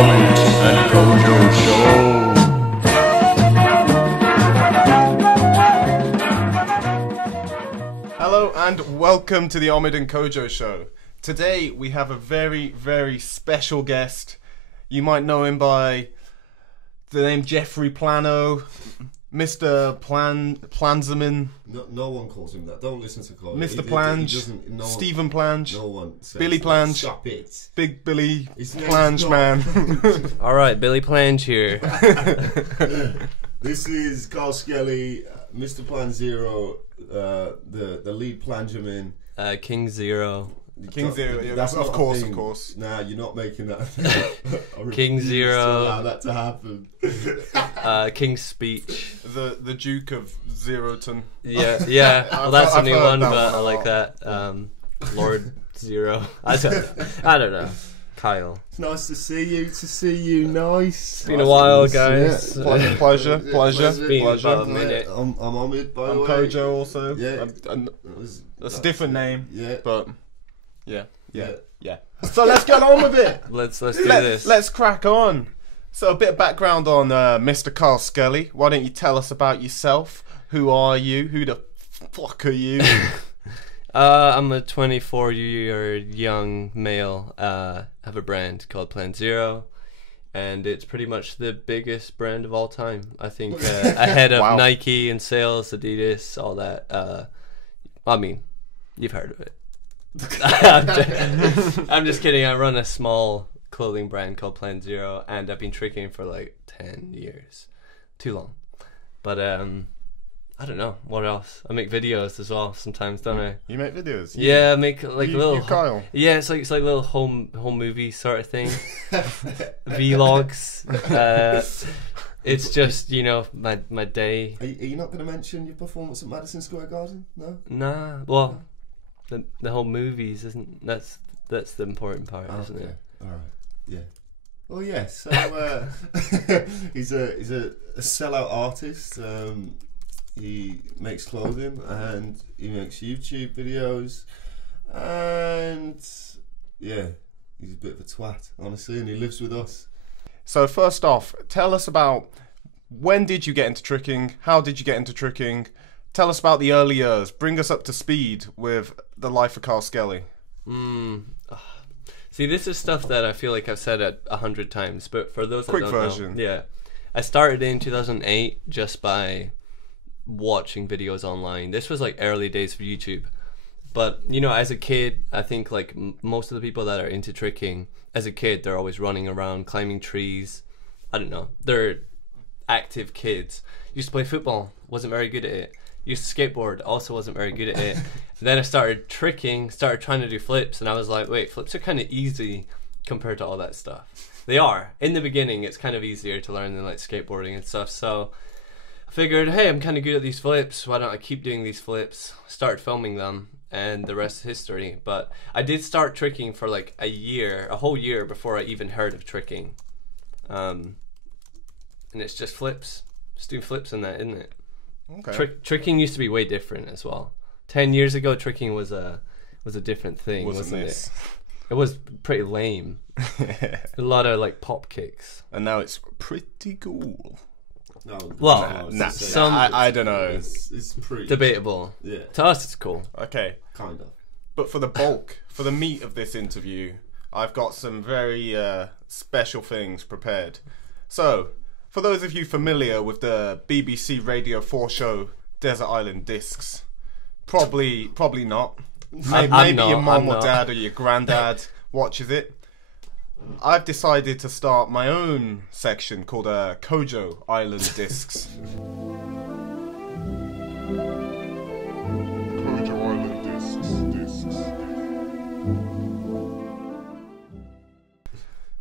Omid and Kojo Show. Hello and welcome to the Omid and Kojo Show. Today we have a very, very special guest. You might know him by the name Jeffrey Plano, Mr. Planzaman. No one calls him that. Don't listen to Kojo. Mr. Plange, Stephen Plange, No one says Billy that. Plange. Stop it. Big Billy His name's Plange not- man. Alright, Billy Plange here. This is Kyle Skelly, Mr. Plan Zero, the lead Plangerman. King Zero. King Zero, yeah, That's of not a course, thing. of course. Nah, you're not making that. I King refuse Zero. to allow that to happen. King's Speech. The Duke of Zeroton. Yeah, yeah. Well, that's a I've new heard one, that but one a I like lot. that. Lord Zero. I don't know. Kyle. It's nice to see you. Nice. It's been a while, guys. Yeah. Pleasure. Been about a minute. I'm Omid, by the I'm way. Kojo also. Yeah. That's a different name, Yeah. but yeah. Yeah. So let's get on with it. Let's do this. Let's crack on. So a bit of background on Mr. Kyle Skelly. Why don't you tell us about yourself? Who are you? Who the fuck are you? I'm a 24-year young male. Have a brand called Plan Zero, and it's pretty much the biggest brand of all time. I think ahead of Wow. Nike in sales, Adidas, all that. I mean, you've heard of it. I'm just kidding. I run a small clothing brand called Plan Zero, and I've been tricking for like 10 years. Too long. But I don't know what else. I make videos as well sometimes, don't I? You make videos. Yeah, I make like little. You Kyle. Yeah, it's like little home movie sort of thing. Vlogs. It's just my day. Are you not going to mention your performance at Madison Square Garden? No. Nah, well, the whole movies isn't. That's the important part, isn't Okay. it? All right. Yeah. Well, yeah. So he's a sellout artist. He makes clothing and he makes YouTube videos, and yeah, he's a bit of a twat, honestly, and he lives with us. So first off, tell us about when did you get into tricking? How did you get into tricking? Tell us about the early years. Bring us up to speed with the life of Kyle Skelly. See, this is stuff that I feel like I've said it 100 times, but for those Quick that don't version. know, yeah, I started in 2008 just by watching videos online. This was like early days for YouTube, but as a kid, I think like most of the people that are into tricking, as a kid, they're always running around, climbing trees. I don't know. They're active kids. Used to play football, wasn't very good at it. Used to skateboard, also wasn't very good at it. Then I started tricking, started trying to do flips, and I was like, wait, flips are kind of easy compared to all that stuff. They are. In the beginning, it's kind of easier to learn than like skateboarding and stuff. So I figured, hey, I'm kind of good at these flips. Why don't I keep doing these flips? Started filming them, and the rest is history. But I did start tricking for like a whole year before I even heard of tricking. And it's just flips. Just doing flips in that, isn't it? Okay. Tricking used to be way different as well. 10 years ago, tricking was a different thing, wasn't this? it? It was pretty lame. A lot of like pop kicks. And now it's pretty cool. No, Well, I don't know. It's pretty Debatable. Yeah, To us, it's cool. Okay. kind of. But for the bulk, for the meat of this interview, I've got some very special things prepared. So, for those of you familiar with the BBC Radio 4 show Desert Island Discs, probably not. Maybe not, your mom I'm or not. dad or your granddad watches it. I've decided to start my own section called Kojo Island Discs. Kojo Island Discs.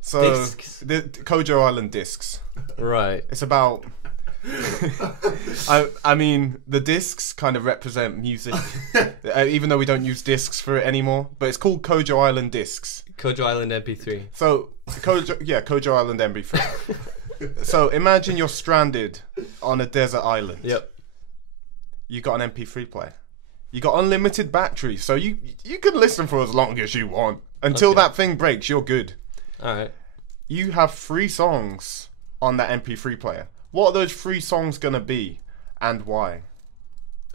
So, Discs. the Kojo Island Discs. Right. It's about... I mean, the discs kind of represent music, even though we don't use discs for it anymore. But it's called Kojo Island Discs. Kojo Island MP3. So, Kojo Island MP3. So, imagine you're stranded on a desert island. Yep. You got an MP3 player. You got unlimited battery, so you can listen for as long as you want. Until Okay. that thing breaks, you're good. Alright. you have 3 songs on that MP3 player. What are those 3 songs gonna be, and why?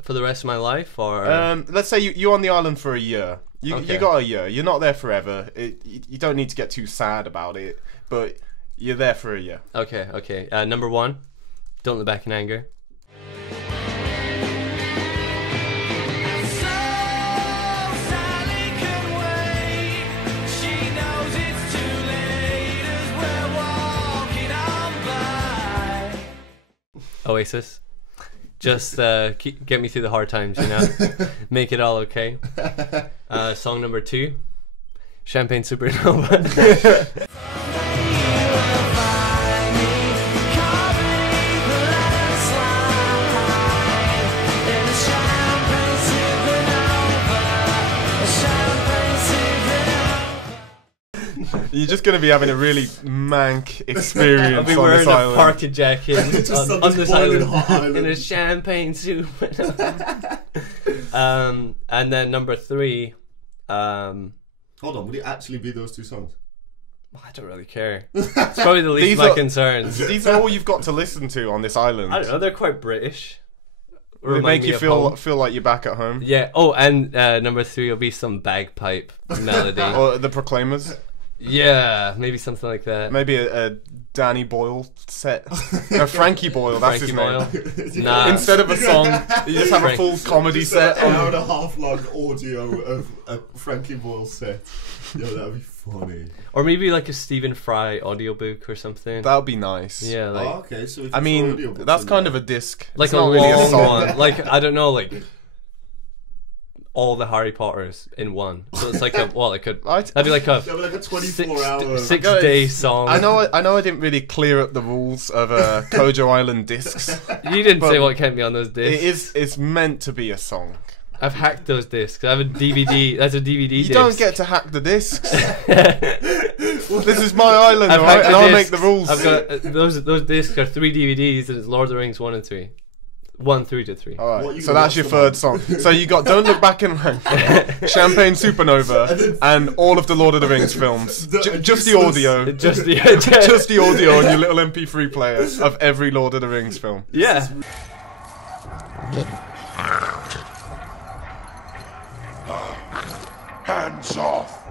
For the rest of my life, or Let's say you're on the island for a year. You Okay. got a year. You're not there forever. You don't need to get too sad about it, but you're there for a year. okay. Number 1, Don't Look Back in Anger. Oasis. Just get me through the hard times, you know. Make it all okay. Song number 2, Champagne Supernova. You're just going to be having a really mank experience I'll be on wearing this a island. parka jacket on this this boiling island, hot island. in a champagne Supernova. And then number 3, Hold on, would it actually be those 2 songs? I don't really care. It's probably the least These of my are- concerns. These are all you've got to listen to on this island. I don't know. They're quite British. Will it Remind make me you of feel home. like you're back at home? Yeah. Oh, and number 3 will be some bagpipe melody. Or the Proclaimers? Yeah, maybe something like that. Maybe a Danny Boyle set? No, Frankie Boyle, that's Frankie his Boyle. name. Nah. Instead of a song, you just have a Frank- full comedy set. An hour and a half long audio of a Frankie Boyle set. Yo, that'd be funny. Or maybe like a Stephen Fry audiobook or something. That would be nice. Yeah, like Oh, okay, so we can I throw mean, audiobooks that's in kind there. of a disc. like It's a not really a long song. one. Like I don't know, like all the Harry Potters in one. So it's like a that'd be like a That'd be like a 24-hour. 6-day song. I know I didn't really clear up the rules of Kojo Island discs. You didn't but say what can't be on those discs. It's meant to be a song. I've hacked those discs. I have a DVD. That's a DVD You disc. don't get to hack the discs. This is my island, I've alright? hacked And the I'll make discs. the rules. I've got those discs are 3 DVDs, and it's Lord of the Rings 1 and 3. 1 through to 3. What, Alright, you so can that's watch your them third all? song. So you got Don't Look Back in Anger, Champagne Supernova, and all of the Lord of the Rings films. Just the audio. Just the Just the audio on your little MP3 player of every Lord of the Rings film. yeah. Hands off!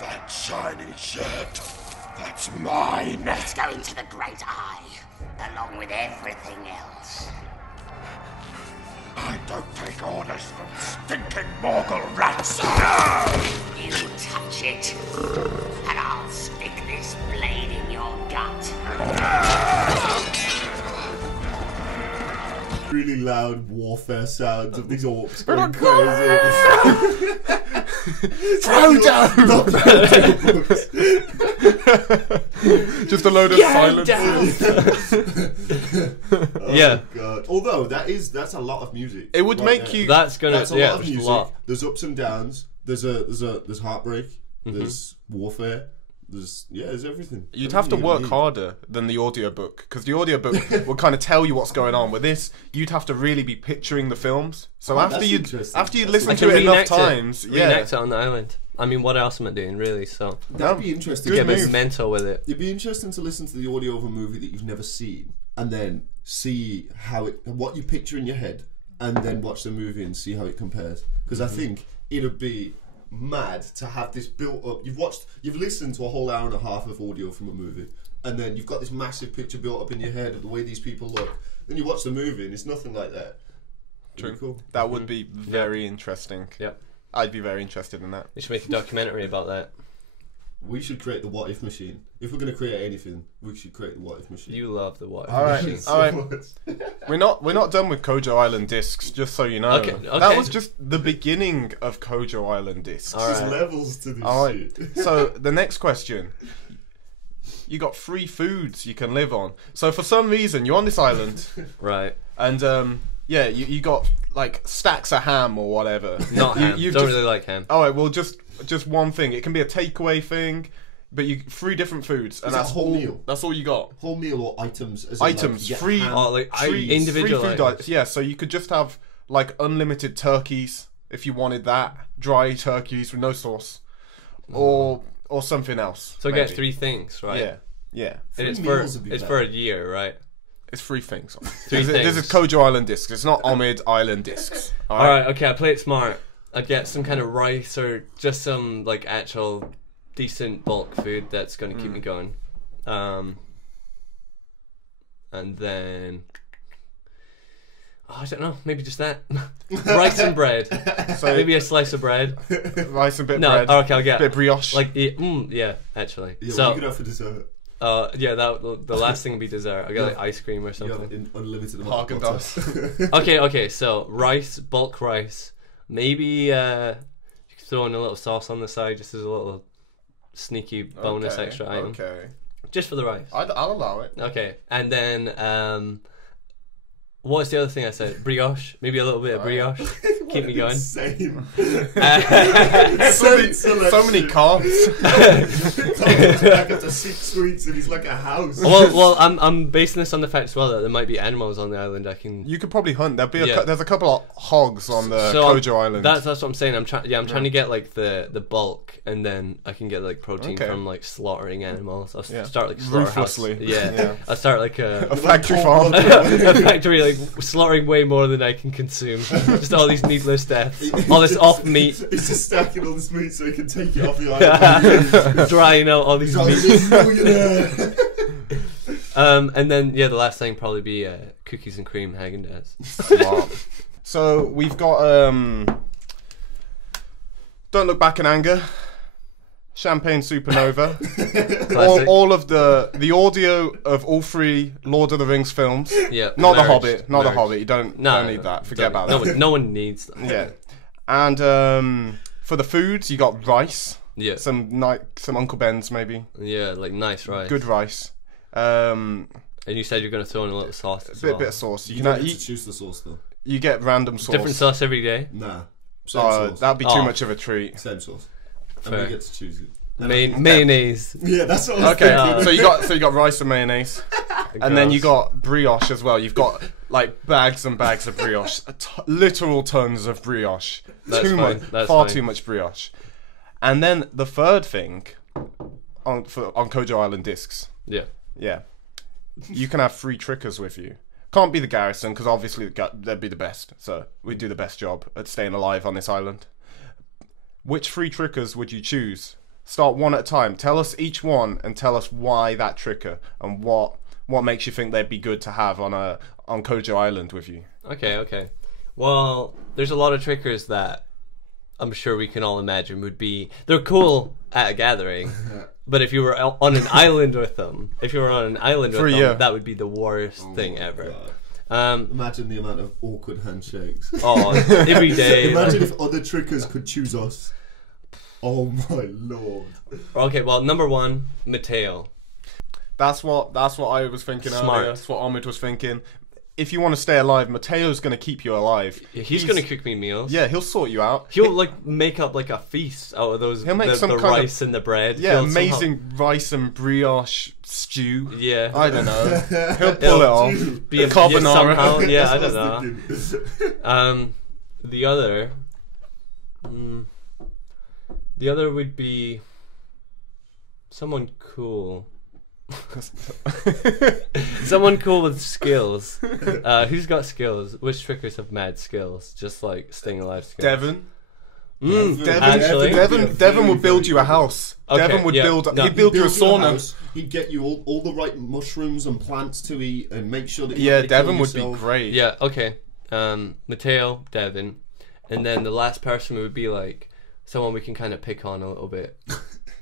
That shiny shirt, that's mine! Let's go into the Great Eye, along with everything else. I don't take orders from stinking Morgul rats! You touch it, and I'll stick this blade in your gut. Really loud warfare sounds of these orcs going crazy. Frodo! Just a load of silence. Yeah. God. Although that's a lot of music. It would right make there. you- That's gonna That's a yeah. lot of There's a music. lot. There's ups and downs. There's heartbreak. There's warfare. There's everything. You'd have to Everything work you need. harder than the audiobook, because the audiobook will kind of tell you what's going on. With this, you'd have to really be picturing the films. So after that's you interesting. after you That's listen I to can it enough reenact times, it. yeah, Reenact it on the island. I mean, what else am I doing, really? So That'd be interesting. Good get a bit move. mental with it. It'd be interesting to listen to the audio of a movie that you've never seen, and then see what you picture in your head, and then watch the movie and see how it compares. Because I think it'd be mad to have this built up. You've listened to a whole hour and a half of audio from a movie, and then you've got this massive picture built up in your head of the way these people look. Then you watch the movie, and it's nothing like that. True. It'd be cool. That would be very interesting. Yep. I'd be very interested in that. We should make a documentary about that. We should create the what if machine. If we're going to create anything, we should create the what if machine. You love the what? All right, machine. all right. We're not done with Kojo Island discs. Just so you know, Okay, that okay. was just the beginning of Kojo Island discs. All There's right. levels to this All right. shit. So the next question. You got 3 foods you can live on. So for some reason you're on this island, Right. and yeah, you got like stacks of ham or whatever. Not ham. You've Don't just- really like ham. All right, well just one thing. It can be a takeaway thing, but 3 different foods, and Is it a that's whole all. meal? That's all you got. Whole meal or items? As in, Items, like, you get free- ham, Oh, like cheese. individual Free food items. Yeah, so you could just have like unlimited turkeys if you wanted that, dry turkeys with no sauce, or or something else. So I get maybe. 3 things, right? Yeah, yeah. And it's meals would be it's better. for a year, right? It's 3 things. Three This is things. Kojo Island discs. It's not Omid Island discs. Alright, okay, I play it smart. I get some kind of rice or just some like actual decent bulk food that's going to keep me going. And then I don't know, maybe just that. Rice and bread. So Maybe a slice of bread. rice and bit of No, bread. okay, I'll get bit of brioche. like yeah, actually. Yeah, So what you could have for dessert. yeah, the last thing would be dessert. I got like Yeah. ice cream or You something. have unlimited amount of Haagen-Dazs. butter. Okay, so rice, bulk rice. Maybe you could throw in a little sauce on the side just as a little sneaky bonus Okay, extra item. Okay, Just for the rice. I'll allow it. Okay, and then what's the other thing I said? Brioche. Maybe a little bit of brioche. Keep me going. Insane. So many carbs. Back up to 6 weeks and he's like a house. well, I'm basing this on the fact as well that there might be animals on the island. I can. You could probably hunt. There'll be Yeah. there's a couple of hogs on the So Kojo Island. That's what I'm saying. I'm trying to get like the bulk, and then I can get like protein Okay. from like slaughtering animals. I'll Yeah. start like slaughterhouse. Ruthlessly. Yeah. Yeah. I'll start like a factory farm. a factory like slaughtering way more than I can consume. Just all these needless deaths, all this off meat, He's just stacking all this meat so he can take it off the island. drying out all these meat. He's a millionaire. And then the last thing probably be cookies and cream Haagen-Dazs. Smart. So we've got Don't Look Back in Anger, Champagne Supernova, Classic. all of the audio of all 3 Lord of the Rings films. Yeah, Not The merged, Hobbit. Not The merged. Hobbit. You don't need that. Forget about no that. One, no one needs that. Yeah. And for the foods, you got rice. Yeah. Some Uncle Ben's maybe. Yeah, like nice rice. Good rice. And you said you're going to throw in a little sauce as well. Bit of sauce. You You don't can get to eat. choose the sauce though. You get random sauce. Different sauce every day. Nah. Same sauce. That'd be too Oh. much of a treat. Same sauce. And Fair. we get to choose it. Mayonnaise. Yeah, that's what I was Okay, thinking. so you got rice and mayonnaise, and then you got brioche as well. You've got like bags and bags of brioche, literal tons of brioche. That's too fine, much, that's far fine. too much brioche. And then the third thing on Kojo Island discs, Yeah. yeah, you can have 3 trickers with you. Can't be the garrison because obviously they'd be the best. So we do the best job at staying alive on this island. Which 3 trickers would you choose? Start one at a time. Tell us each one and tell us why that tricker and what makes you think they'd be good to have on Kojo Island with you. Okay. Well, there's a lot of trickers that I'm sure we can all imagine would be. They're cool at a gathering, but if you were on an island with them, that would be the worst thing ever. Imagine the amount of awkward handshakes. Oh, every day. Imagine if other trickers could choose us. Oh my lord. Okay, well, number 1, Mateo. That's what I was thinking Smart. earlier. That's what Omid was thinking. If you want to stay alive, Mateo's going to keep you alive. He's gonna cook me meals. Yeah, he'll sort you out. He'll like make up like a feast out of those. He'll make the some kind rice and the bread. Yeah, He'll amazing rice and brioche stew. Yeah. I don't know. He'll pull it off. Be a carbonara. somehow. Yeah, I That's don't what know. was thinking. The other would be someone cool. Someone cool with skills. Who's got skills? Which trickers have mad skills? Just like staying alive skills. Devon. Actually? Devon would build you a house. Okay, Devon would yeah. build. No. He'd build you a Build you sauna. house, he'd get you all the right mushrooms and plants to eat and make sure that you Yeah, don't kill Devon would be yourself. great. Yeah, okay. Mateo, Devin, and then the last person would be like someone we can kind of pick on a little bit.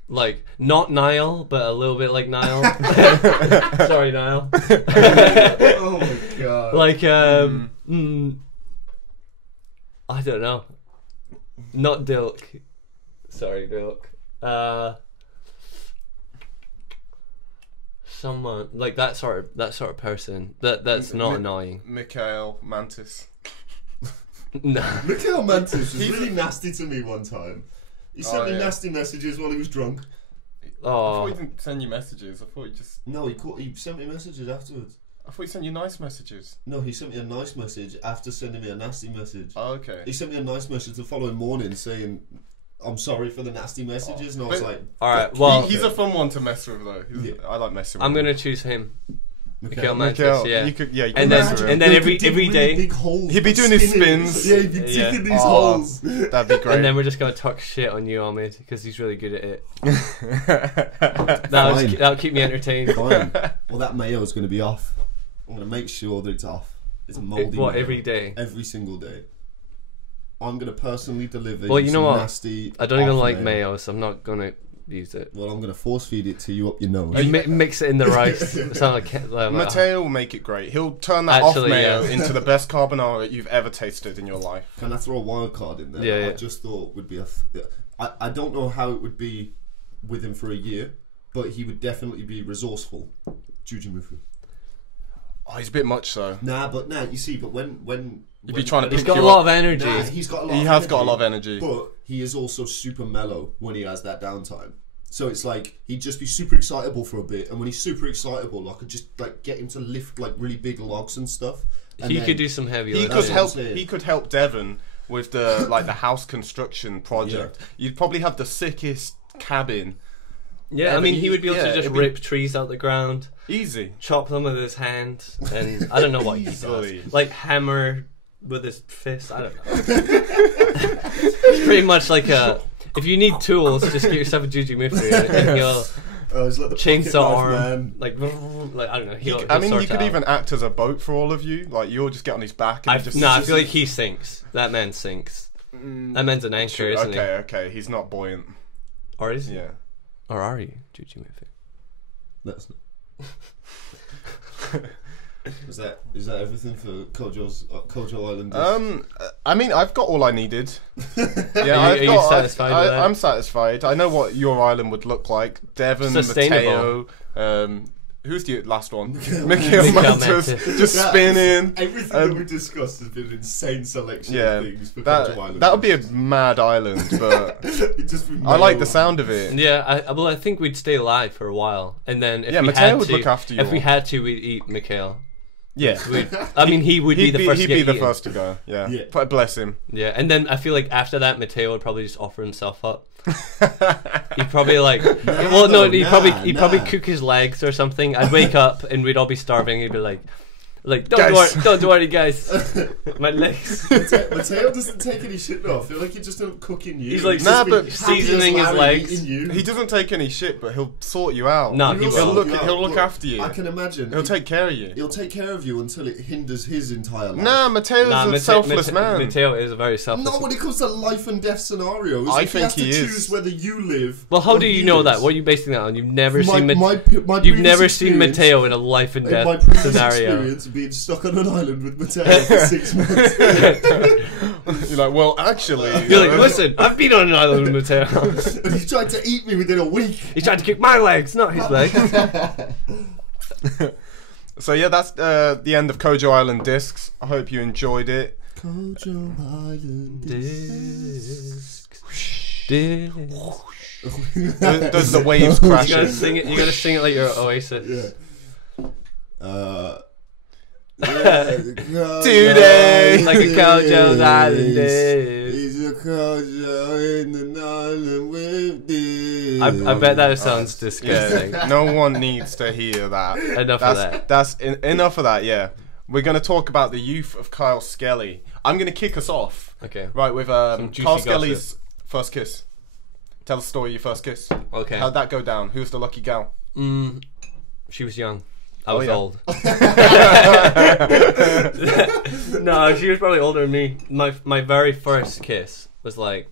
Like, not Niall, but a little bit like Niall. Sorry, Niall. Oh my god. Like, I don't know. Not Dilk. Sorry, Dilk. Someone like that sort of person. That's not annoying. Mikhail Mantis. No. Mikhail Mantis was really nasty to me one time. He sent Oh, me yeah. nasty messages while he was drunk. I thought Oh. he didn't send you messages. I thought No, he sent me messages afterwards. he sent you nice messages. No, he sent me a nice message after sending me a nasty message. Oh, okay. He sent me a nice message the following morning saying I'm sorry for the nasty messages, and I was like, all right, well, he's a fun one to mess with though. I like messing with I'm him. gonna choose him. Mikhail Mantis, yeah. You could and then every day big holes he'd be doing his spins. Yeah, he'd be digging these Oh, holes. that'd be great. and then we're just gonna talk shit on you, Omid, because he's really good at it. That'll keep me entertained. Fine. Well, that mayo is going to be off. I'm going to make sure that it's off. It's moldy. What, mayo. every day? Every single day. I'm going to personally deliver. Well, you know what? Nasty I don't even off like mayo, so I'm not gonna use it. Well, I'm going to force feed it to you up your nose. You mix it in the rice. It sounds like Matteo will make it great. He'll turn that Actually, off mayo yeah. into the best carbonara you've ever tasted in your life. Can I throw a wild card in there? Yeah, I yeah. just thought would be I don't know how it would be with him for a year, but he would definitely be resourceful. Jujimufu. Oh, he's a bit much so. Nah, you see, but when You'd be trying to he's pick got a you lot up. of energy. Nah, he's got a lot. He of has energy, got a lot of energy. but he is also super mellow when he has that downtime. So it's like he'd just be super excitable for a bit, and when he's super excitable, I could just like get him to lift like really big logs and stuff. And He then- could do some heavy He lifting. could help. He could help Devon with the the house construction project. You'd probably have the sickest cabin. Yeah, I Yeah, mean, but he would be able to just it'd be- rip trees out the ground, Easy. chop them with his hand, and I don't know what he Easily. does. Like hammer with his fist. I don't know. It's pretty much like a. If you need tools, just get yourself a Jujimufu and he'll he's like the chainsaw pocket arm, knife man. like I don't know. He'll I mean, sort he it could out. even act as a boat for all of you. Like you'll just get on his back and I he just. I feel like he sinks. That man sinks. That man's an anchor, isn't he? Okay. He's not buoyant. Or is he? Yeah. Or are you, Jujimufu? That's not. Is that everything for Kojo Island? I mean, I've got all I needed. Yeah, Are you satisfied with that? I'm satisfied. I know what your island would look like. Devon, Sustainable. Mateo. Who's the last one? Mikhail Mikhail Mantis. Mantis. Just spinning. Everything that we discussed has been an insane selection Yeah, of things for Kojo Island. that would be a mad island, but It'd just be I like the male. sound of it. Yeah, I think we'd stay alive for a while, and then if Yeah, we Mateo had would to, look after you if we all. had to, we'd eat Mikhail. Yeah, I mean, he would be the first. He'd to be get the eaten. first to go. Yeah, Yeah. But bless him. Yeah, and then I feel like after that, Mateo would probably just offer himself up. He'd probably like, he'd probably cook his legs or something. I'd wake up and we'd all be starving. He'd be like don't worry, guys, my legs. Mateo doesn't take any shit though. I feel like he just don't cooking you. He's like, Nah, just but be seasoning happy as his Larry legs. eating you. He doesn't take any shit, but he'll sort you out. No, He he will He'll will. sort you he'll out, look but after you. I can imagine. He'll take care of you. He'll take care of you until it hinders his entire life. Nah, Mateo's a selfless man. Mateo is a very selfless. Not when it comes to life and death scenarios. I if think he he has to is. choose whether you live. Well, how or do he you know that? lives. What are you basing that on? You've never My- seen my You've previous never seen experience- Mateo in a life and In death my previous scenario. experience of being stuck on an island with Mateo for 6 months. You're like, well, actually. You're like, listen, I've been on an island with Mateo. And he tried to eat me within a week. He tried to kick my legs, not his legs. So yeah, that's the end of Kojo Island Discs. I hope you enjoyed it. Kojo Island. Those are the waves You gotta crashing. sing it. You gotta sing it like you're Oasis. Yeah. Today. Like a Kojo Island disc. He's a Kojo in the island with this. I bet that sounds disgusting. No one needs to hear that. Enough of that. Enough of that. Yeah, we're gonna talk about the youth of Kyle Skelly. I'm gonna kick us off. Okay. Right with juicy Kyle gossip. Skelly's first kiss. Tell the story of your first kiss. Okay. How'd that go down? Who was the lucky gal? She was young. I Oh, was yeah. old. No, she was probably older than me. My very first kiss was like,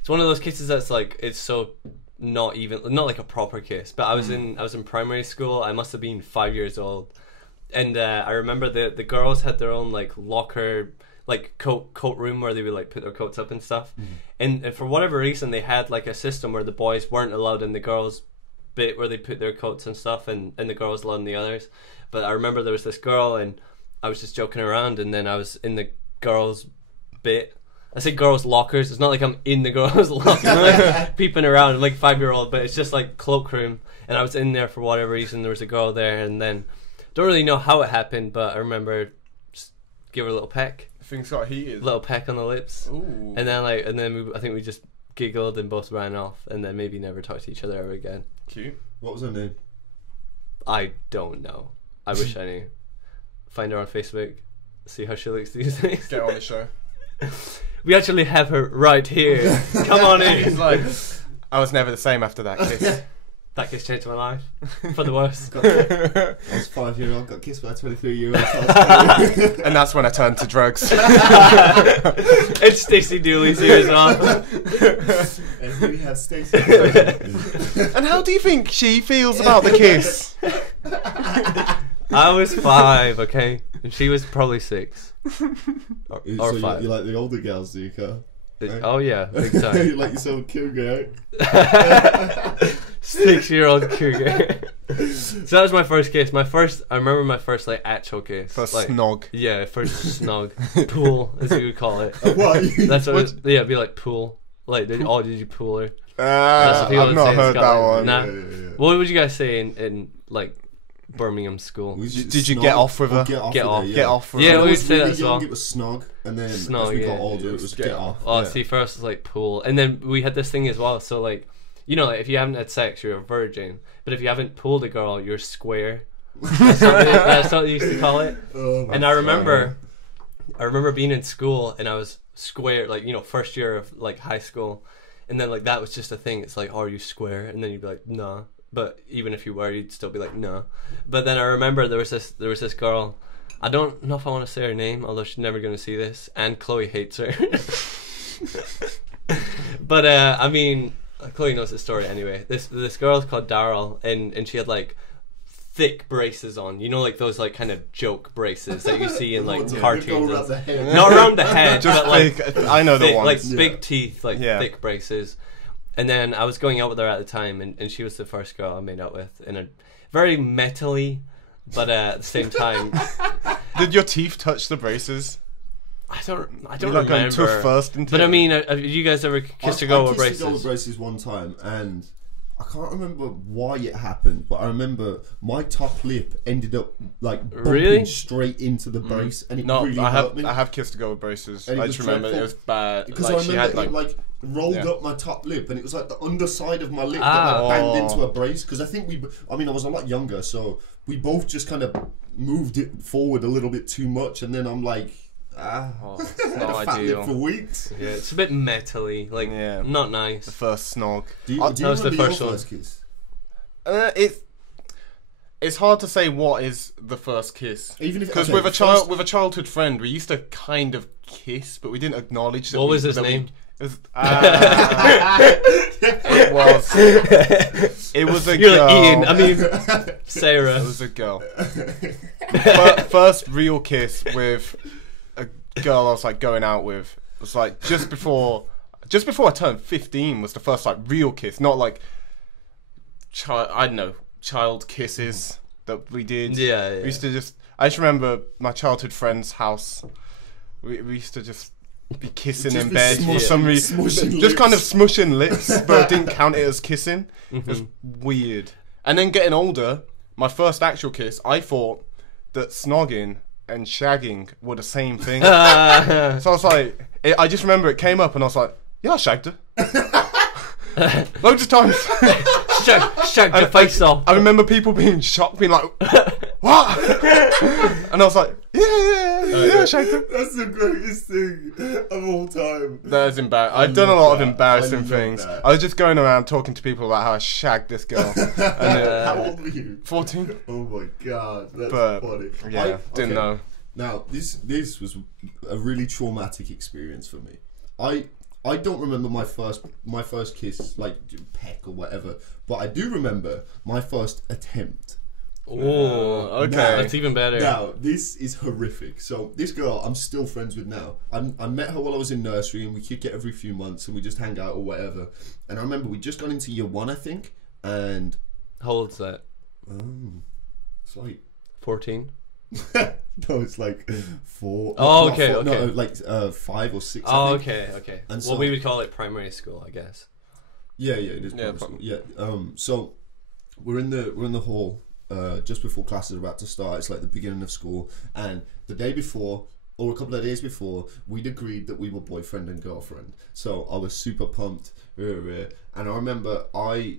it's one of those kisses that's like, it's so not like a proper kiss. But I was in primary school. I must have been 5 years old, and I remember the girls had their own like locker, like coat room where they would like put their coats up and stuff. And for whatever reason, they had like a system where the boys weren't allowed in the girls' bit where they put their coats and stuff, and the girls allowed in the others. But I remember there was this girl, and I was just joking around, and then I was in the girls' bit. I say girls' lockers. It's not like I'm in the girls' locker, I'm like peeping around. I'm like 5-year-old, but it's just like cloakroom. And I was in there for whatever reason. There was a girl there, and then don't really know how it happened, but I remember just give her a little peck. Things got heated. Little peck on the lips, Ooh. and then I think we just giggled and both ran off, and then maybe never talked to each other ever again. Cute. What was her name? I don't know. I wish I knew. Find her on Facebook. See how she looks these days. Get on the show. We actually have her right here. Come on in. He's like, I was never the same after that kiss. That kiss changed my life for the worst. I was 5-year-old, got kissed by a 23-year-old. And that's when I turned to drugs. It's Stacey Dooley's here as well. And we had Stacey. And how do you think she feels about the kiss? I was 5, okay, and she was probably 6 or So 5. you like the older girls, do you, Carl? Oh yeah, big time. You like yourself cougar, 6-year-old cougar. So that was my first kiss. I remember my first like actual kiss. First like, snog. Yeah, first snog. Pool, as we would call it. What? That's what. Yeah, it'd be like pool. Like, did you pool her? I've people would not say in heard that Scotland. one. Nah. Yeah. What would you guys say in like Birmingham school? Did you get off with her? Get off. Get with off. her, Get off with Yeah, her. we When I would was say that really as young, well. it was snog, and then Snog, as we yeah. got older, it was get off. Oh, Yeah. see, first was like pool, and then we had this thing as well. So like, you know, like, if you haven't had sex, you're a virgin. But if you haven't pulled a girl, you're square. That's what they used to call it. Oh, And I remember being in school, and I was square, like, you know, first year of like high school, and then like that was just a thing. It's like, oh, are you square? And then you'd be like, nah. But even if you were, you'd still be like, no. But then I remember there was this girl. I don't know if I want to say her name, although she's never going to see this, and Chloe hates her. But I mean, Chloe knows the story anyway. This girl's called Daryl, and she had like thick braces on. You know, like those like kind of joke braces that you see in like cartoons. Around the head. Not around the head, Just but like thick. I know the thick, ones. like Yeah. big teeth, like Yeah. thick braces. And then I was going out with her at the time, and she was the first girl I made out with in a very metally, but at the same time, Did your teeth touch the braces? I don't You're not going remember. too first into But I it? mean, have you guys ever kissed a girl with I kissed a girl with braces? braces one time, and I can't remember why it happened, but I remember my top lip ended up like bumping Really? straight into the brace, and it No, really I hurt me. have kissed a girl with braces. And it I was just remember dreadful. it was bad. Because Like, I she remember had it like rolled Yeah. up my top lip, and it was like the underside of my lip Ah. that like, banged Oh. into a brace. Because I think I mean, I was a lot younger, so we both just kind of moved it forward a little bit too much, and then I'm like, it's I had a not fat lip for ideal. weeks. Yeah, it's a bit metally, like Yeah. not nice. The first snog. Do you, I- do that you was the remember first your one. first kiss? It's hard to say what is the first kiss. Even if Because okay, with a childhood friend, we used to kind of kiss, but we didn't acknowledge that. What was his name? It was a You're girl. like Ian. I mean, Sarah. It was a girl. First real kiss with a girl I was like going out with. It was like just before I turned 15 was the first like real kiss, not like child kisses that we did. Yeah. We used to I just remember my childhood friend's house. We used to just be kissing Just in be bed for smushing- some reason. smushing Just kind of lips. smushing lips, but it didn't count it as kissing. It was weird. And then getting older, my first actual kiss, I thought that snogging and shagging were the same thing. So I was like, I just remember it came up and I was like, yeah, I shagged her. Loads of times. Shag your face off. I remember people being shocked, being like, what? And I was like, yeah, I shagged her. That's the greatest thing of all time. That is embarrassing. I've done a lot of that. embarrassing I love things. that. I was just going around talking to people about how I shagged this girl. How old were you? 14. Oh my god, that's But, funny. yeah, didn't know. Now, this was a really traumatic experience for me. I don't remember my first kiss, like peck or whatever, but I do remember my first attempt. Oh, okay. That's even better. Now, this is horrific. So, this girl I'm still friends with now. I met her while I was in nursery, and we kick it every few months, and we just hang out or whatever. And I remember we just got into year 1, I think, and How old's that? it's like 14. no, it's like 4. Oh, not okay, 4, no, okay. like 5 or 6. Oh, I think. okay. And Well, so- we would call it primary school, I guess. Yeah, it is. Yeah, primary school. Yeah. So we're in the hall just before classes are about to start. It's like the beginning of school, and the day before, or a couple of days before, we'd agreed that we were boyfriend and girlfriend. So I was super pumped. And I remember I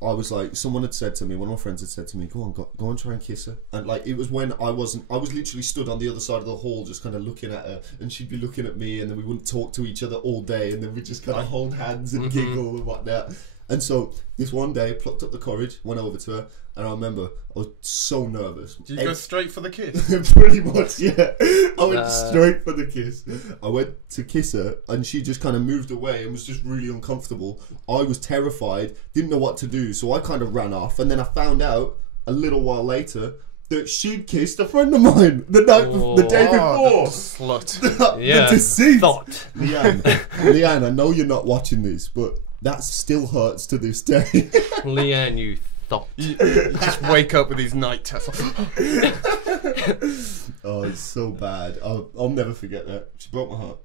was like, someone had said to me, one of my friends had said to me, go on, try and kiss her. And like, it was when I was literally stood on the other side of the hall, just kind of looking at her, and she'd be looking at me, and then we wouldn't talk to each other all day, and then we'd just kind of hold hands and giggle and whatnot. And so this one day, plucked up the courage, went over to her, and I remember I was so nervous. Did you go straight for the kiss? Pretty much, yeah. I went straight for the kiss. I went to kiss her, and she just kind of moved away and was just really uncomfortable. I was terrified, didn't know what to do, so I kind of ran off. And then I found out a little while later that she'd kissed a friend of mine the day before. The slut. The deceit. Thought. Leanne, I know you're not watching this, but that still hurts to this day. Leanne, you thought. You just wake up with these night tests. Oh, it's so bad. I'll never forget that. She broke my heart.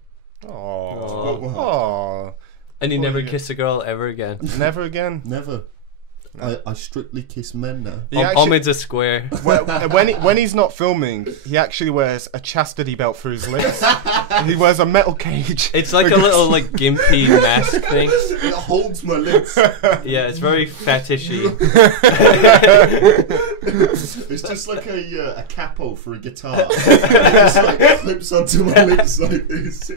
Oh. And you never kiss a girl ever again. Never again. Never. I strictly kiss men now. Omid's a square. When he's not filming, he actually wears a chastity belt for his lips. He wears a metal cage. It's like a little like gimpy mask thing. It holds my lips. Yeah, it's very fetishy. It's just like a capo for a guitar. It just like clips onto my lips like this.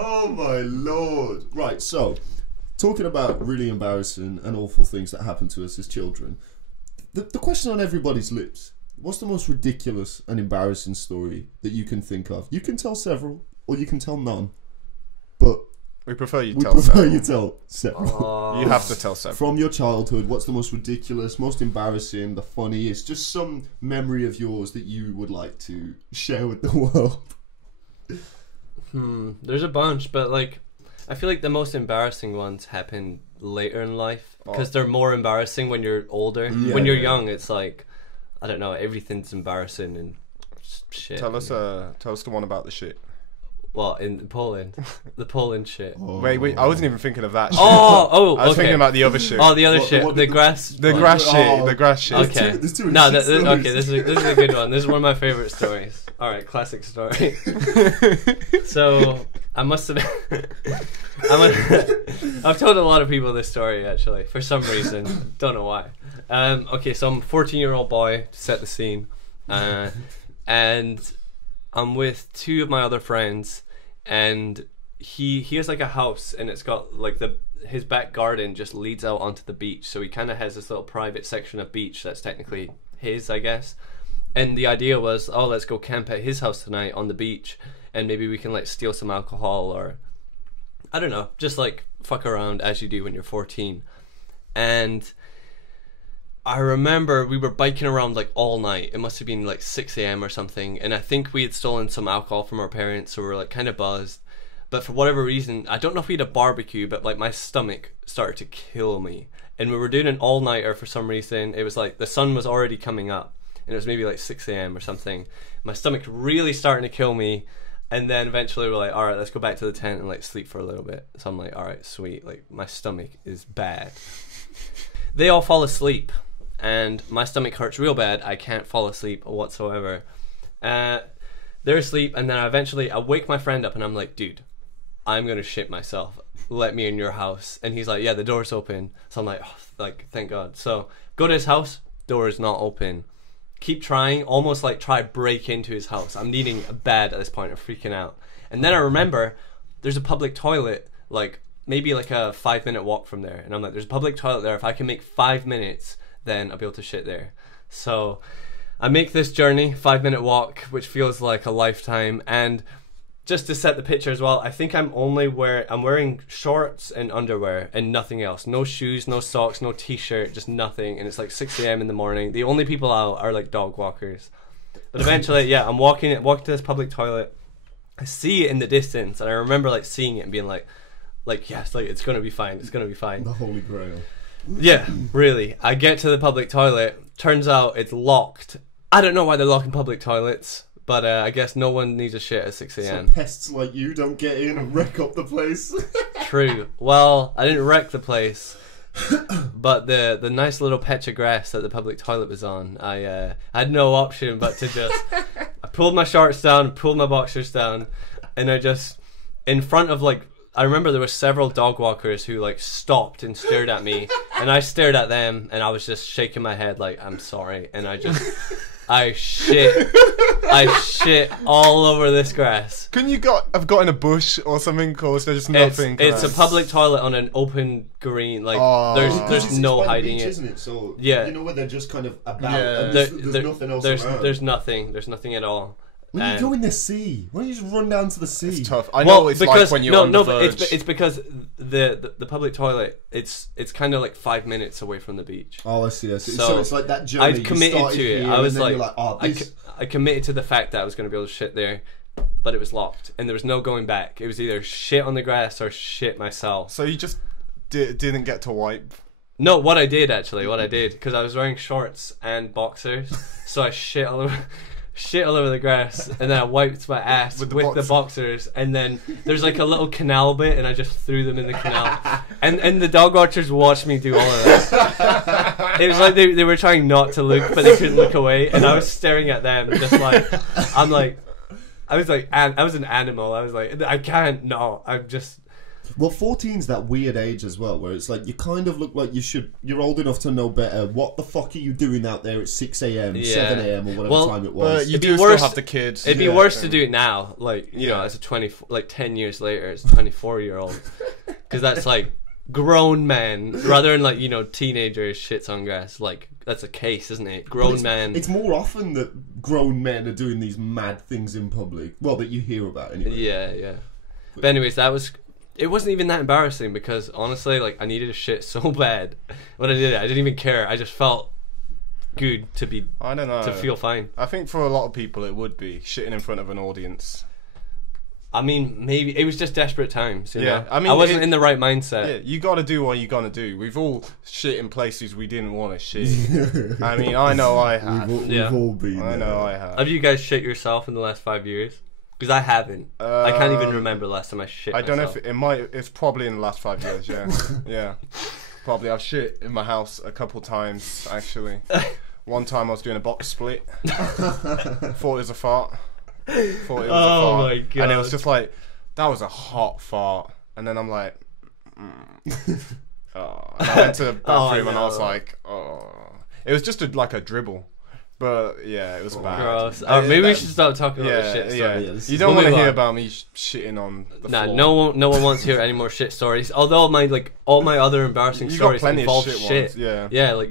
Oh my lord. Right, so talking about really embarrassing and awful things that happen to us as children, the question on everybody's lips, what's the most ridiculous and embarrassing story that you can think of? You can tell several or you can tell none, but we prefer you you tell several. You have to tell several. From your childhood, what's the most ridiculous, most embarrassing, the funniest, just some memory of yours that you would like to share with the world? There's a bunch, but like I feel like the most embarrassing ones happen later in life because they're more embarrassing when you're older. When you're young, it's like, I don't know, everything's embarrassing and shit. Tell us the one about the shit. Well, in Poland, the Poland shit. Wait, I wasn't even thinking of that shit. I was thinking about the other shit. Oh, the other shit, the grass shit. The grass shit. Okay, okay, this is a good one. This is one of my favorite stories. All right, classic story. So I must have. I've told a lot of people this story actually for some reason. Don't know why. Okay, so I'm a 14-year-old boy to set the scene, and I'm with two of my other friends, and he has like a house, and it's got like his back garden just leads out onto the beach, so he kind of has this little private section of beach that's technically his, I guess. And the idea was, oh, let's go camp at his house tonight on the beach, and maybe we can like steal some alcohol, or I don't know, just like fuck around as you do when you're 14. And I remember we were biking around like all night. It must have been like 6 a.m. or something, and I think we had stolen some alcohol from our parents, so we were like kind of buzzed. But for whatever reason, I don't know if we had a barbecue, but like my stomach started to kill me. And we were doing an all-nighter for some reason. It was like the sun was already coming up, and it was maybe like 6 a.m. or something. My stomach really starting to kill me, and then eventually we're like, all right, let's go back to the tent and like sleep for a little bit. So I'm like, all right, sweet. Like my stomach is bad. They all fall asleep, and my stomach hurts real bad. I can't fall asleep whatsoever. They're asleep, and then I wake my friend up, and I'm like, dude, I'm gonna shit myself. Let me in your house. And he's like, yeah, the door's open. So I'm like, oh, like, thank God. So go to his house, door is not open. Keep trying, almost like try break into his house. I'm needing a bed at this point, I'm freaking out. And then I remember there's a public toilet, like maybe like a 5-minute walk from there. And I'm like, there's a public toilet there. If I can make 5 minutes, then I'll be able to shit there. So I make this journey, 5-minute walk, which feels like a lifetime. And just to set the picture as well, I think I'm wearing shorts and underwear and nothing else. No shoes, no socks, no t-shirt, just nothing. And it's like 6 a.m. in the morning. The only people out are like dog walkers. But eventually, yeah, I'm walking to this public toilet. I see it in the distance, and I remember like seeing it and being like yes, like it's gonna be fine. It's gonna be fine. The Holy Grail. Yeah, really. I get to the public toilet. Turns out it's locked. I don't know why they're locking public toilets. But I guess no one needs a shit at 6 a.m. So pests like you don't get in and wreck up the place. True. Well, I didn't wreck the place, But the nice little patch of grass that the public toilet was on, I had no option but to just I pulled my shorts down, pulled my boxers down, and I just in front of like I remember there were several dog walkers who like stopped and stared at me, and I stared at them, and I was just shaking my head like I'm sorry, and I shit all over this grass. Couldn't you have got in a bush or something? Cause there's just nothing. It's a public toilet on an open green. Like there's no hiding beach, it. Isn't it? So yeah, you know where they're just kind of about. Yeah. And there's nothing else around. There's nothing at all. When you go in the sea, why don't you just run down to the sea? It's tough. I know it's like when you're on the verge. But it's because the public toilet it's kind of like 5 minutes away from the beach. Oh, I see. So it's like that journey. I'd committed to it. I was like oh, I committed to the fact that I was going to be able to shit there, but it was locked and there was no going back. It was either shit on the grass or shit myself. So you just didn't get to wipe. No, what I did because I was wearing shorts and boxers, so I shit all over the grass, and then I wiped my ass with the boxers, and then there's like a little canal bit, and I just threw them in the canal, and the dog watchers watched me do all of that. It was like they were trying not to look, but they couldn't look away, and I was staring at them, just like I was an animal. I was like, I can't, no, I'm just. Well, 14's that weird age as well, where it's like you kind of look like you're old enough to know better. What the fuck are you doing out there at 6 a.m, 7 a.m, or whatever time it was? But you do still have the kids. It'd be worse to do it now, like you know, as a 10 years later, as a 24-year-old, because that's like grown men rather than like teenagers shits on grass. Like that's a case, isn't it? Grown men. It's more often that grown men are doing these mad things in public. Well, that you hear about anyway. Yeah. But anyways, it wasn't even that embarrassing because honestly, like I needed a shit so bad when I did it. I didn't even care. I just felt good to be. I don't know. To feel fine. I think for a lot of people it would be shitting in front of an audience. I mean, maybe it was just desperate times. You know? I mean, I wasn't in the right mindset. Yeah, you got to do what you got to do. We've all shit in places we didn't want to shit. I mean, I know I have. We've all been. I know I have. Have you guys shit yourself in the last 5 years? Because I haven't. I can't even remember the last time I shit myself. I don't know if it's probably in the last 5 years, yeah. Yeah. Probably I've shit in my house a couple times, actually. One time I was doing a box split. Thought it was a fart. Oh my god. And it was just like, that was a hot fart. And then I'm like, oh. And I went to the bathroom and I was like, oh. It was just like a dribble. But yeah, it was bad. Gross. Maybe we should start talking about the shit stories. You don't want to hear about me shitting on the floor. No one wants to hear any more shit stories. Although all my other embarrassing stories involve shit. Yeah, like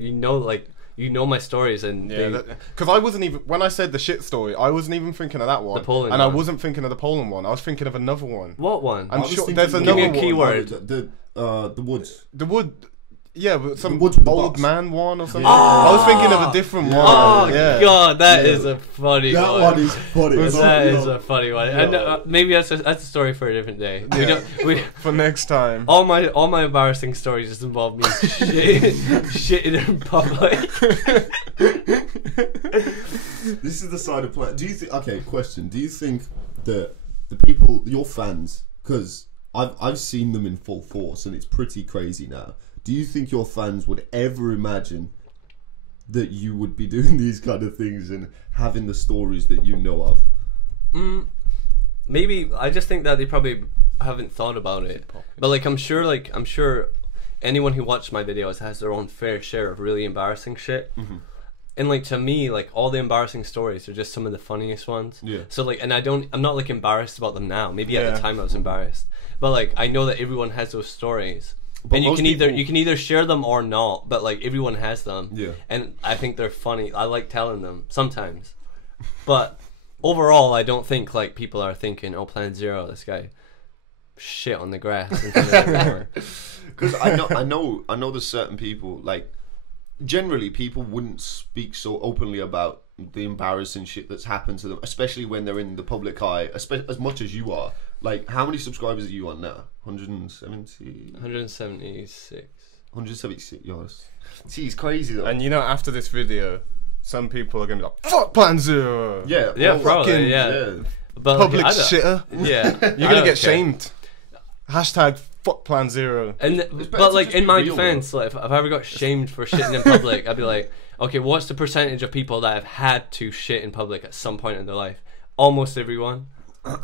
my stories and because I wasn't even when I said the shit story, I wasn't even thinking of that one. The Poland and one. I wasn't thinking of the Poland one. I was thinking of another one. What one? I'm sure there's another one. Give me a keyword. The woods. The wood. Yeah, but some Woods with the old box. Man one or something. Yeah. I was thinking of a different one. Oh god, that is a funny one. That one is funny. That is a funny one. And maybe that's a story for a different day. For next time. All my embarrassing stories just involve me shitting in public. This is the side of play. Do you think? Okay, question. Do you think that the people, your fans, because I've seen them in full force and it's pretty crazy now. Do you think your fans would ever imagine that you would be doing these kind of things and having the stories that you know of? Maybe. I just think that they probably haven't thought about it. But I'm sure anyone who watched my videos has their own fair share of really embarrassing shit. Mm-hmm. And to me, all the embarrassing stories are just some of the funniest ones. Yeah. So and I'm not embarrassed about them now. Maybe at the time I was embarrassed. But I know that everyone has those stories. But and you can either share them or not, but everyone has them. Yeah. And I think they're funny. I like telling them sometimes. But overall, I don't think people are thinking, "Oh, Plan Zero, this guy shit on the grass." Because I know there's certain people generally people wouldn't speak so openly about the embarrassing shit that's happened to them, especially when they're in the public eye, as much as you are. How many subscribers are you on now? 170? 176. 176, yours. See, it's crazy though. And after this video, some people are going to be like, fuck Plan Zero! Yeah, probably, yeah. But public shitter. Yeah. You're going to get shamed. Hashtag fuck Plan Zero. But like just in be my real, defense, like if I ever got shamed for shitting in public, I'd be like, okay, what's the percentage of people that have had to shit in public at some point in their life? Almost everyone.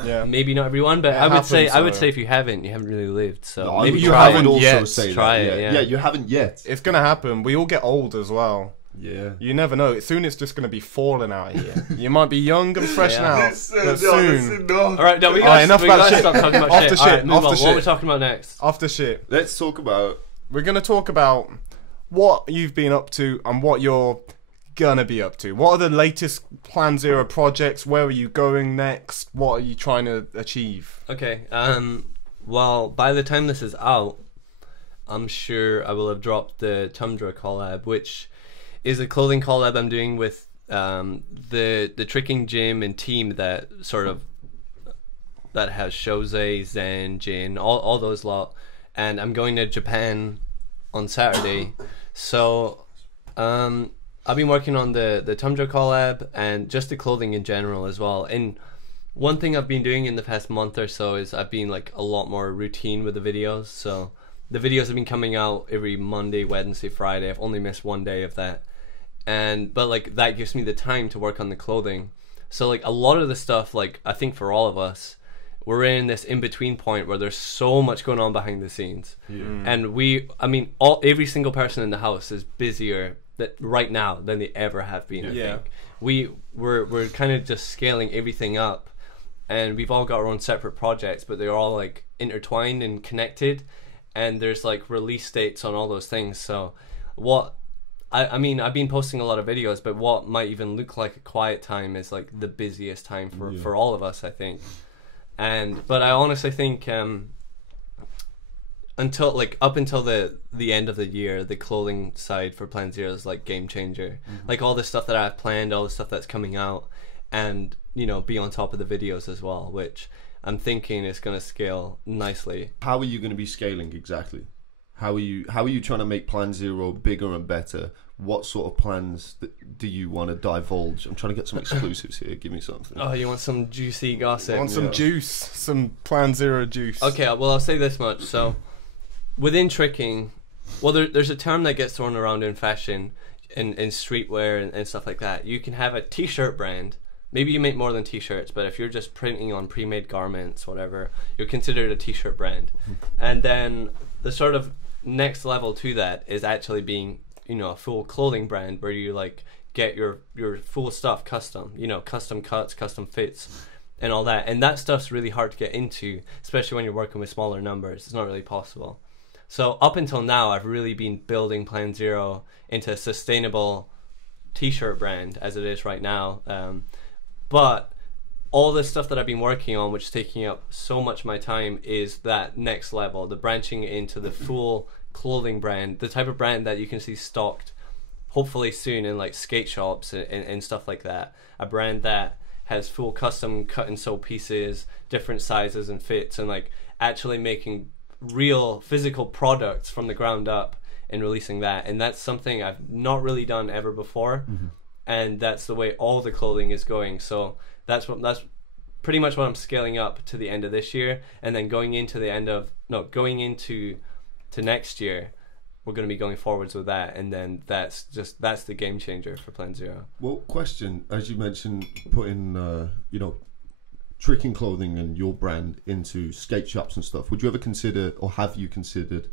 Yeah. Maybe not everyone, but It I would say happens, if you haven't really lived. So No, maybe you try haven't it. also yet. say Try that. it, Yeah, yeah. you haven't yet. It's gonna happen. We all get old as well. Yeah. You never know. Soon it's just gonna be falling out here. You might be young and fresh Yeah. now, but soon. All right, no, we Alright, got enough about to shit. stop talking about Off shit. the All right, shit, move off the on. What are we shit. talking about next? After shit, Let's talk about. we're gonna talk about what you've been up to and what you're gonna be up to. What are the latest Plan Zero projects? Where are you going next? What are you trying to achieve? Okay. Well, by the time this is out, I'm sure I will have dropped the Tundra collab, which is a clothing collab I'm doing with the tricking gym and team that has Jose, Zen, Jin, all those lot, and I'm going to Japan on Saturday. So I've been working on the Tundra collab and just the clothing in general as well. And one thing I've been doing in the past month or so is I've been like a lot more routine with the videos. So the videos have been coming out every Monday, Wednesday, Friday. I've only missed one day of that. But like that gives me the time to work on the clothing. So like a lot of the stuff, like I think for all of us, we're in this in-between point where there's so much going on behind the scenes. And every single person in the house is busier right now than they ever have been. I think we're kind of just scaling everything up, and we've all got our own separate projects, but they're all like intertwined and connected, and there's like release dates on all those things. So what I've been posting a lot of videos, but what might even look like a quiet time is like the busiest time for all of us, I think. But I honestly think up until the end of the year, the clothing side for Plan Zero is like game changer. Like all the stuff that I've planned, all the stuff that's coming out, and be on top of the videos as well, which I'm thinking is going to scale nicely. How are you going to be scaling exactly? How are you trying to make Plan Zero bigger and better? What sort of plans do you want to divulge? I'm trying to get some exclusives here. Give me something. Oh, you want some juicy gossip? I want some juice, some Plan Zero juice. Okay, well I'll say this much. So within tricking, well there's a term that gets thrown around in fashion, in streetwear and stuff like that. You can have a t-shirt brand. Maybe you make more than t-shirts, but if you're just printing on pre-made garments, whatever, you're considered a t-shirt brand. And then the sort of next level to that is actually being a full clothing brand where you like get your full stuff custom, custom cuts, custom fits and all that. And that stuff's really hard to get into, especially when you're working with smaller numbers. It's not really possible. So up until now, I've really been building Plan Zero into a sustainable t-shirt brand as it is right now. But all the stuff that I've been working on, which is taking up so much of my time, is that next level, the branching into the full clothing brand, the type of brand that you can see stocked hopefully soon in like skate shops and stuff like that. A brand that has full custom cut and sew pieces, different sizes and fits, and like actually making real physical products from the ground up and releasing that. And that's something I've not really done ever before. And that's the way all the clothing is going. So that's pretty much what I'm scaling up to the end of this year, and then going into next year, we're going to be going forwards with that, and then that's the game changer for Plan Zero. Well, question, as you mentioned, putting tricking clothing and your brand into skate shops and stuff, would you ever consider, or have you considered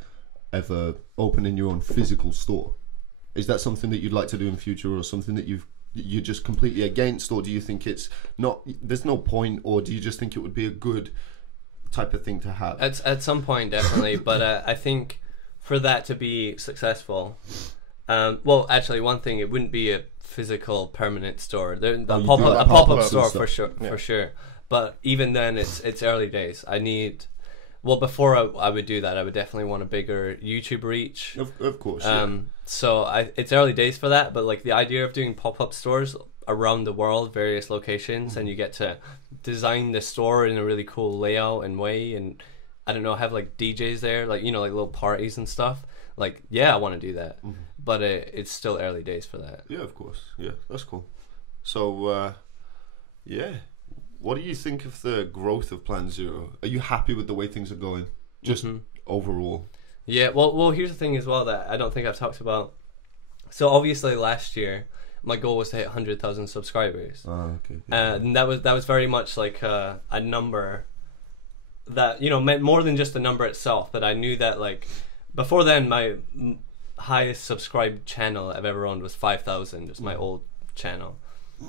ever opening your own physical store? Is that something that you'd like to do in future, or something that you're just completely against, or do you think it's not, there's no point, or do you just think it would be a good type of thing to have? At some point, definitely. But I think for that to be successful, well, actually, one thing, it wouldn't be a physical permanent store. A pop-up store for sure. But even then, it's early days. Before I would do that, I would definitely want a bigger YouTube reach. Of course. So it's early days for that, but like the idea of doing pop-up stores around the world, various locations, and you get to design the store in a really cool layout and way, and I don't know, have like DJs there, like like little parties and stuff. Like, yeah, I want to do that, but it's still early days for that. Yeah, of course. Yeah, that's cool. So, what do you think of the growth of Plan Zero? Are you happy with the way things are going? Just overall? Yeah, well, here's the thing as well that I don't think I've talked about. So obviously last year, my goal was to hit 100,000 subscribers. Oh, okay. And that was very much like a number that, you know, meant more than just the number itself. But I knew that, like, before then, my highest subscribed channel I've ever owned was 5,000, just my old channel.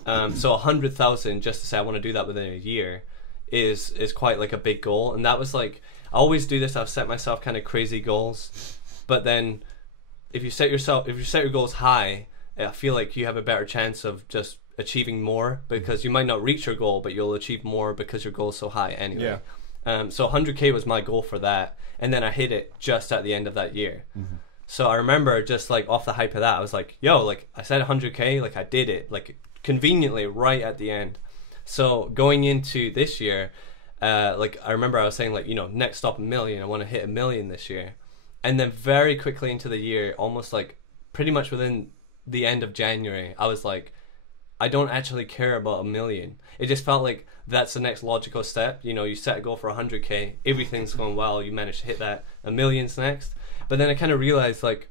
So 100,000, just to say I want to do that within a year, is quite like a big goal. And that was like, I always do this. I've set myself kind of crazy goals, but then if you set your goals high, I feel like you have a better chance of just achieving more, because you might not reach your goal, but you'll achieve more because your goal is so high anyway. Yeah. So 100K was my goal for that, and then I hit it just at the end of that year. Mm-hmm. So I remember just like off the hype of that, I was like, yo, like I said 100K, like I did it, like conveniently right at the end. So going into this year, like I remember I was saying, like, you know, next stop 1 million, I want to hit 1 million this year. And then very quickly into the year, almost like pretty much within the end of January, I was like, I don't actually care about 1 million. It just felt like that's the next logical step. You know, you set a goal for 100K, everything's going well, you manage to hit that, 1 million's next. But then I kind of realized, like,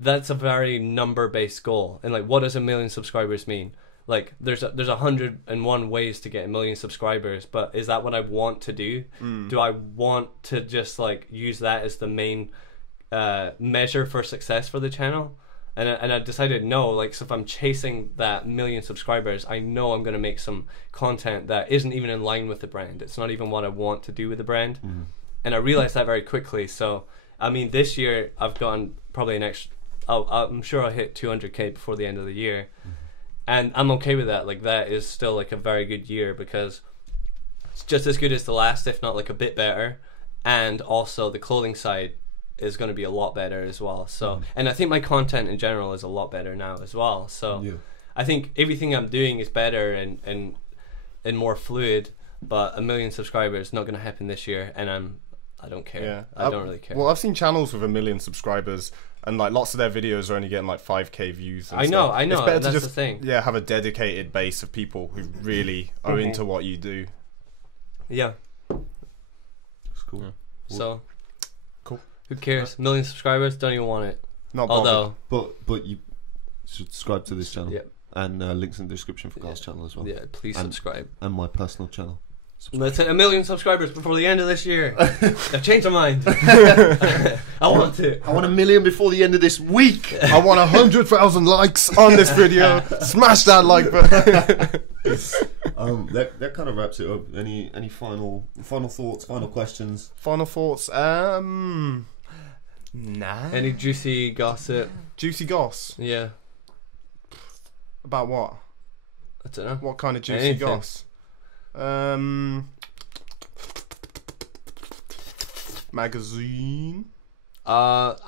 that's a very number-based goal. And like, what does 1 million subscribers mean? Like, there's 101 ways to get 1 million subscribers, but is that what I want to do? Do I want to just like use that as the main measure for success for the channel? And I decided no. Like, so if I'm chasing that 1 million subscribers, I know I'm going to make some content that isn't even in line with the brand. It's not even what I want to do with the brand. And I realized that very quickly. So I mean, this year I've gotten probably an extra, I'm sure I'll hit 200K before the end of the year. And I'm okay with that. Like, that is still like a very good year, because it's just as good as the last, if not like a bit better. And also the clothing side is going to be a lot better as well. So, and I think my content in general is a lot better now as well. So I think everything I'm doing is better and more fluid, but 1 million subscribers not going to happen this year. And I don't care. Yeah. I don't really care. Well, I've seen channels with 1 million subscribers, and like lots of their videos are only getting like 5K views. And I know. It's better to that's just the thing. Yeah, have a dedicated base of people who really are into what you do. Yeah. That's cool. So, cool. Who cares? 1 million subscribers, don't even want it. Not bothered. Although, But you subscribe to this channel. Yeah. And links in the description for Kyle's channel as well. yeah, please subscribe. And my personal channel. Let's hit 1 million subscribers before the end of this year. I've changed my mind. I want to. I want 1 million before the end of this week. I want 100,000 likes on this video. Smash that like button. That kind of wraps it up. Any final thoughts, final questions? Final thoughts. Nah. Any juicy gossip? Juicy goss. Yeah. About what? I don't know. What kind of juicy Anything. goss? Magazine.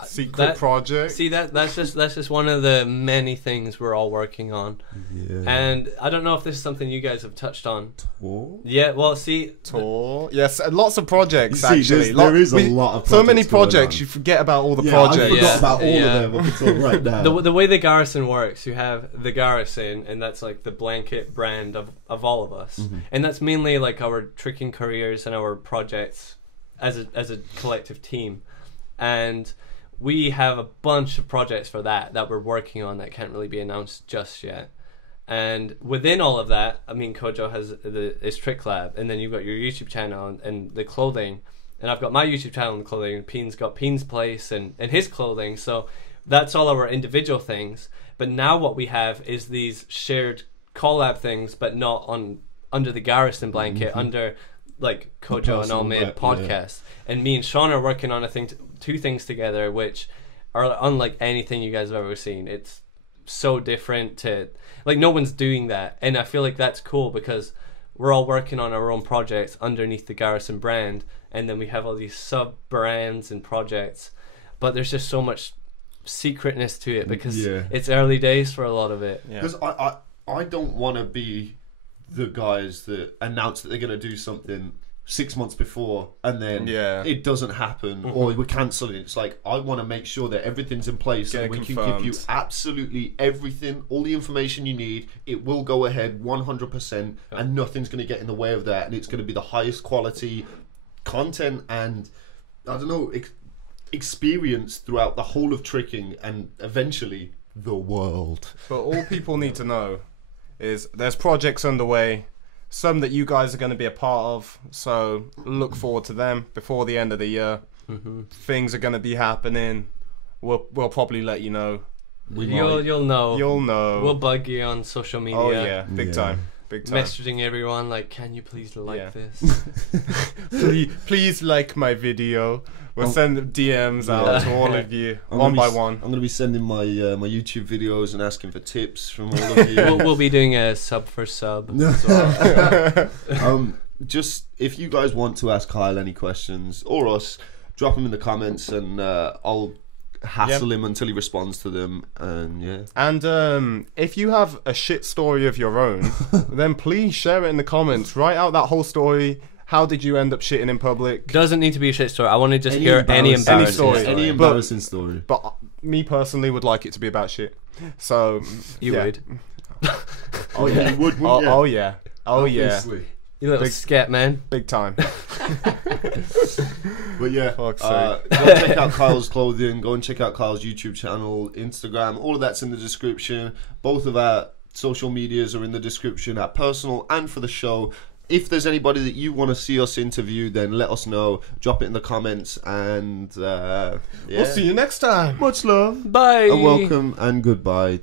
Secret project. See, that's just one of the many things we're all working on. Yeah. And I don't know if this is something you guys have touched on. Tour? Yeah, well, see, Tour. Yes, lots of projects. You see, actually, there is a lot of so many projects going projects. on. You forget about all the I projects. forgot about all Yeah. of them up until right now. the way the Garrison works, you have the Garrison, and that's like the blanket brand of all of us, and that's mainly like our tricking careers and our projects as a collective team, and we have a bunch of projects for that we're working on that can't really be announced just yet. And within all of that, I mean, Kojo has his Trick Lab, and then you've got your YouTube channel and the clothing, and I've got my YouTube channel and the clothing, and Peen's got Peen's Place and his clothing. So that's all our individual things. But now what we have is these shared collab things, but not under the Garrison blanket, under like Kojo and Omid podcast. And me and Sean are working on two things together, which are unlike anything you guys have ever seen. It's so different to, like, no one's doing that, and I feel like that's cool because we're all working on our own projects underneath the Garrison brand, and then we have all these sub brands and projects, but there's just so much secretness to it because it's early days for a lot of it. Because I don't want to be the guys that announce that they're going to do something 6 months before and then it doesn't happen or we cancel it. It's like, I want to make sure that everything's in place and we can give you absolutely everything, all the information you need. It will go ahead 100% and nothing's going to get in the way of that, and it's going to be the highest quality content, and I don't know, experience throughout the whole of tricking and eventually the world. But all people need to know is there's projects underway, some that you guys are going to be a part of, so look forward to them before the end of the year. Things are going to be happening. We'll probably let you know. You'll know. You'll know. We'll bug you on social media. Oh yeah, big time. Messaging everyone like, can you please like this? please like my video. We'll send DMs out to all of you, one by one. I'm going to be sending my my YouTube videos and asking for tips from all of you. We'll be doing a sub for sub. Just if you guys want to ask Kyle any questions or us, drop them in the comments and I'll hassle him until he responds to them. And if you have a shit story of your own, then please share it in the comments. Write out that whole story. How did you end up shitting in public? Doesn't need to be a shit story. I want to just hear any embarrassing story. But me personally would like it to be about shit. So you would. Oh yeah, you would. Oh yeah. Oh Obviously. yeah. You little scat man. Big time. But yeah, go check out Kyle's clothing. Go and check out Kyle's YouTube channel, Instagram. All of that's in the description. Both of our social medias are in the description, our personal and for the show. If there's anybody that you want to see us interview, then let us know. Drop it in the comments, and we'll see you next time. Much love. Bye. And welcome and goodbye.